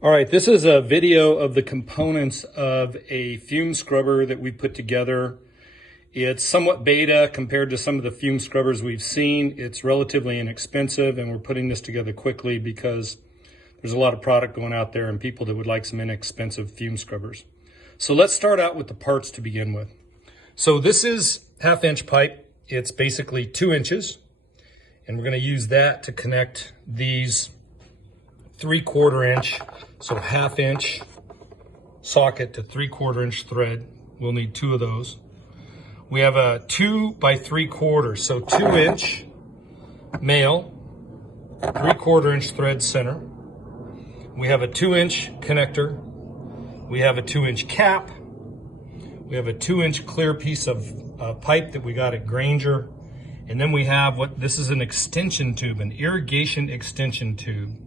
All right, this is a video of the components of a fume scrubber that we put together. It's somewhat beta compared to some of the fume scrubbers we've seen. It's relatively inexpensive, and we're putting this together quickly because there's a lot of product going out there and people that would like some inexpensive fume scrubbers. So let's start out with the parts to begin with. So this is 1/2 inch pipe. It's basically 2 inches, and we're going to use that to connect these 3/4 inch, so 1/2 inch socket to 3/4 inch thread. We'll need 2 of those. We have a 2 by 3/4, so 2 inch male, 3/4 inch thread center. We have a 2 inch connector. We have a 2 inch cap. We have a 2 inch clear piece of pipe that we got at Granger. And then we have this is an extension tube, an irrigation extension tube.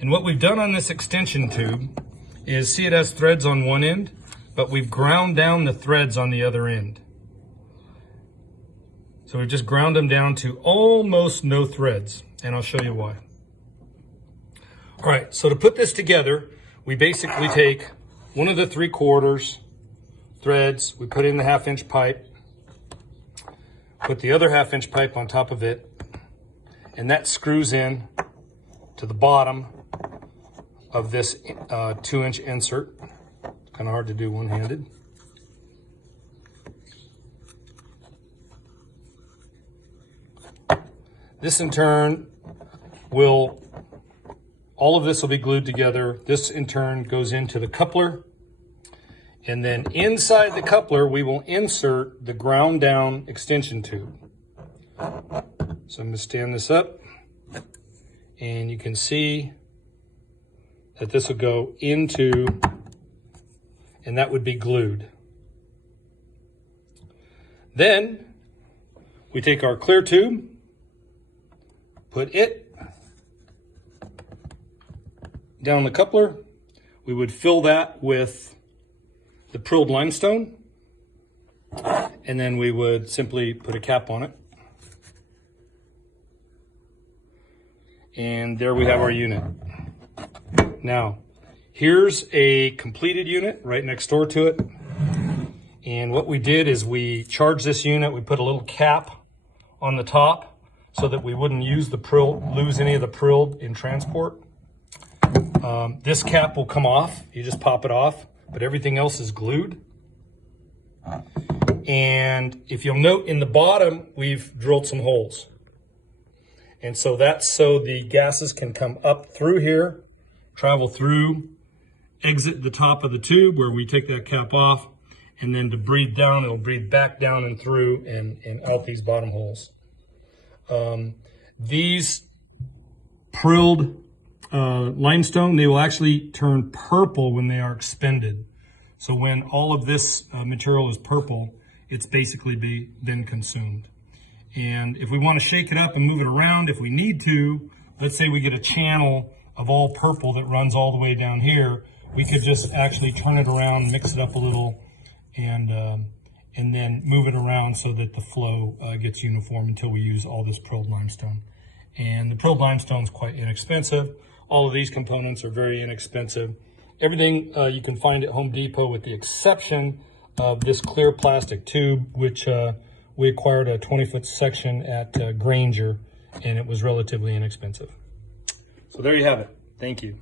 And what we've done on this extension tube is, see, it has threads on one end, but we've ground down the threads on the other end. So we've just ground them down to almost no threads, and I'll show you why. All right, so to put this together, we basically take one of the 3/4 threads, we put in the 1/2 inch pipe, put the other 1/2 inch pipe on top of it, and that screws in to the bottom of this 2 inch insert. It's kind of hard to do one-handed. This in turn all of this will be glued together. This in turn goes into the coupler. And then inside the coupler, we will insert the ground down extension tube. So I'm going to stand this up, and you can see that this will go into, and that would be glued. Then we take our clear tube, put it down the coupler. We would fill that with the prilled limestone, and then we would simply put a cap on it. And there we have our unit. Now, here's a completed unit right next door to it. And what we did is we charged this unit, we put a little cap on the top so that we wouldn't lose any of the prilled in transport. This cap will come off, you just pop it off, but everything else is glued. And if you'll note in the bottom, we've drilled some holes. And so that's so the gases can come up through here, travel through, exit the top of the tube where we take that cap off, and then to breathe down, it'll breathe back down and through and out these bottom holes. These prilled limestone, they will actually turn purple when they are expended. So when all of this material is purple, it's basically been consumed. And if we want to shake it up and move it around, if we need to, let's say we get a channel of all purple that runs all the way down here, we could just actually turn it around, mix it up a little, and then move it around so that the flow gets uniform until we use all this prilled limestone. And the prilled limestone is quite inexpensive. All of these components are very inexpensive. Everything you can find at Home Depot with the exception of this clear plastic tube, which we acquired a 20-foot section at Granger, and it was relatively inexpensive. So there you have it. Thank you.